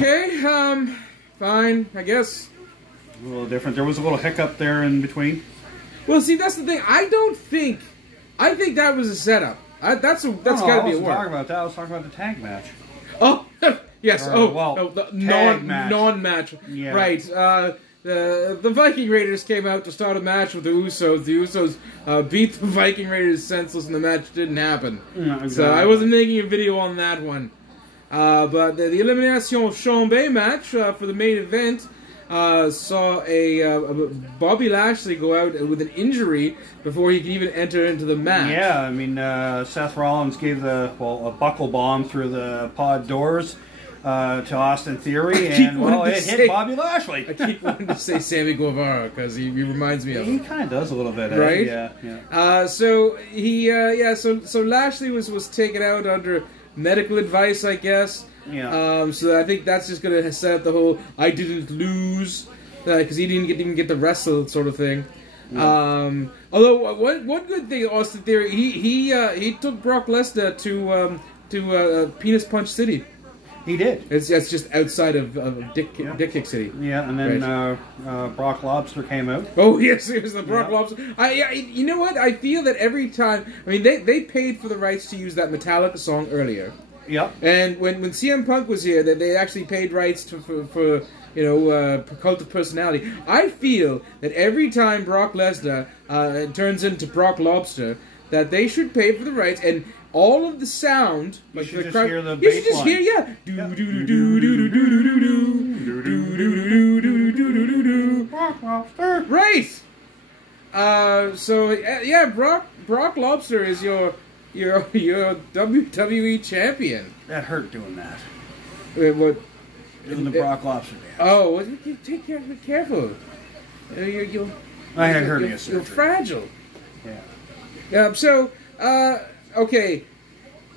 Okay, fine, I guess. A little different. There was a little hiccup there in between. Well, see, that's the thing. I think that was a setup. That's got to be a I wasn't work. talking about that. I was talking about the tag match. Oh, yes. The non-match. Yeah. Right. The Viking Raiders came out to start a match with the Usos. The Usos beat the Viking Raiders senseless, and the match didn't happen. Exactly. So I wasn't making a video on that one. But the Elimination Chambe match for the main event saw a Bobby Lashley go out with an injury before he could even enter into the match. Yeah, I mean, Seth Rollins gave a buckle bomb through the pod doors to Austin Theory, and it hit Bobby Lashley. I keep wanting to say Sammy Guevara because he reminds me of him. He kind of does a little bit, right? Yeah. So he, so Lashley was taken out under medical advice, I guess. Yeah. So I think that's just going to set up the whole "I didn't lose" because he didn't even get to wrestle sort of thing. Yeah. Although one good thing, Austin Theory, he took Brock Lesnar to Penis Punch City. He did. It's just outside of Dick Kick City. Yeah, and then Brock Lobster came out. Oh yes, it was the Brock Lobster. You know what? I feel that every time. I mean, they paid for the rights to use that Metallica song earlier. Yep. And when CM Punk was here, that they actually paid rights for Cult of Personality. I feel that every time Brock Lesnar turns into Brock Lobster, that they should pay for the rights and all of the sound. You like should the just hear the bass You should just line. hear, yeah. Do do do do do do do do do do do do do do. Brock Lobster. Right. So yeah, Brock Lobster is your WWE champion. That hurt doing that. What? Doing the Brock Lobster dance. Oh, well, take care. Be careful. I had hernia surgery. You're fragile. Yeah. Okay.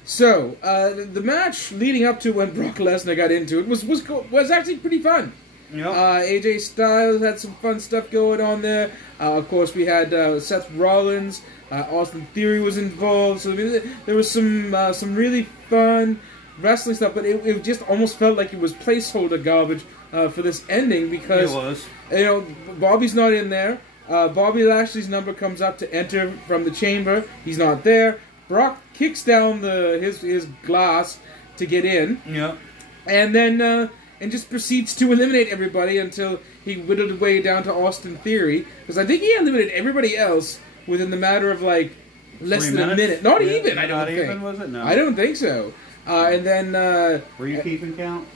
So the match leading up to when Brock Lesnar got into it was actually pretty fun. Yep. AJ Styles had some fun stuff going on there. Of course, we had Seth Rollins. Austin Theory was involved. So I mean, there was some really fun wrestling stuff, but it just almost felt like it was placeholder garbage for this ending because it was. Bobby's not in there. Bobby Lashley's number comes up to enter from the chamber. He's not there. Brock kicks down his glass to get in. Yeah. And then and just proceeds to eliminate everybody until he whittled his way down to Austin Theory, because I think he eliminated everybody else within the matter of like less than a minute. Not even. I don't think. Not even, was it? No. I don't think so. And then were you keeping count?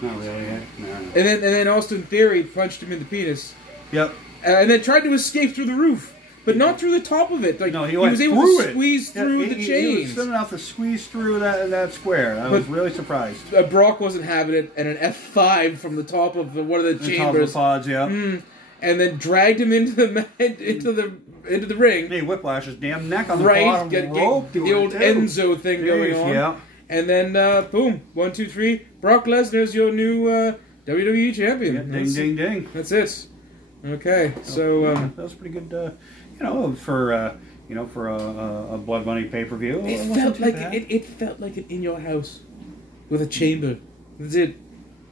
Not really. No. And then Austin Theory punched him in the penis. Yep. And then tried to escape through the roof, but not through the top of it. Like, no, he was able to squeeze through the chains. He was swimming enough to squeeze through that square. I was really surprised. Brock wasn't having it, and an F5 from the top of one of the chambers. Top of the pods, yeah. And then dragged him into the ring. He whiplashed his damn neck on the bottom rope. The old Enzo thing going on. Yeah. And then, boom, 1, 2, 3. Brock Lesnar's your new WWE champion. Yeah, ding, ding, ding. That's it. Okay, so that was pretty good. For a Blood Money pay-per-view. It felt like an in your house with a chamber. That's it. It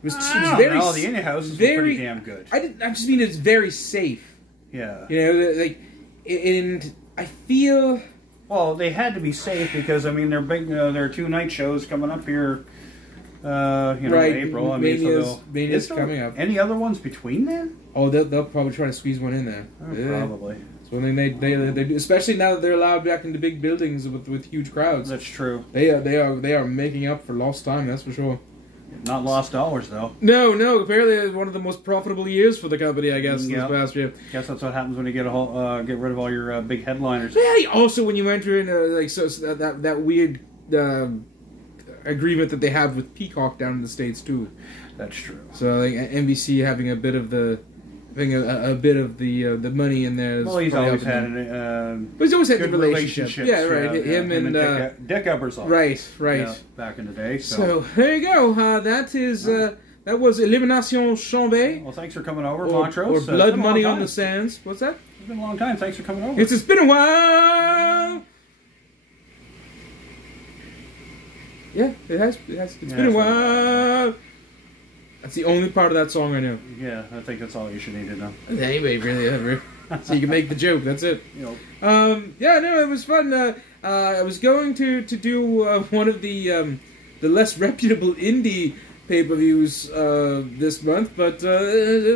was very. No, the in your house is pretty damn good. I just mean it's very safe. Yeah. And I feel. Well, they had to be safe because they're big. There are 2 night shows coming up here. Right. April. Mania's coming up. Any other ones between then? Oh, they'll probably try to squeeze one in there. Probably. It's one thing they do, especially now that they're allowed back into big buildings with huge crowds. That's true. They are making up for lost time. That's for sure. Not lost dollars though. No. Apparently, it's one of the most profitable years for the company. I guess this past year. Guess that's what happens when you get rid of all your big headliners. Yeah. Also, when you enter in that weird agreement that they have with Peacock down in the States too. That's true. So NBC having a bit of the money in there. Well, he's always had the relationship. Yeah, right. Him and Dick Ebersol. Right. Yeah, back in the day. So there you go. That was Elimination Chambe. Well, thanks for coming over, Montrose. Or Blood Money on the Sands. What's that? It's been a long time. Thanks for coming over. It's been a while. Yeah, it has. It's been a while. That's the only part of that song I know. Yeah, I think that's all you should need to know. Anyway, really, so you can make the joke. That's it. Yep. Yeah, no, it was fun. I was going to do one of the less reputable indie pay-per-views this month, but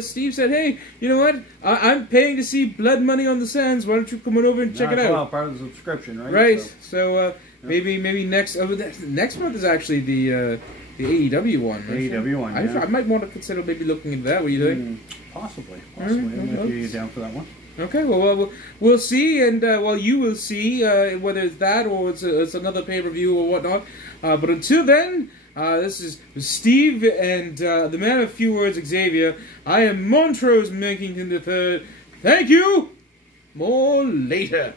Steve said, "Hey, you know what? I'm paying to see Blood Money on the Sands. Why don't you come on over and check it out?" Well, part of the subscription, right? Right. So maybe next next month is actually the AEW one. Right? AEW one. I might want to consider maybe looking into that. What do you think? Possibly. I might be down for that one. Okay, well, we'll see, and you will see whether it's that or it's another pay-per-view or whatnot. But until then, this is Steve and the man of few words, Xavier. I am Montrose Mankington III. Thank you. More later.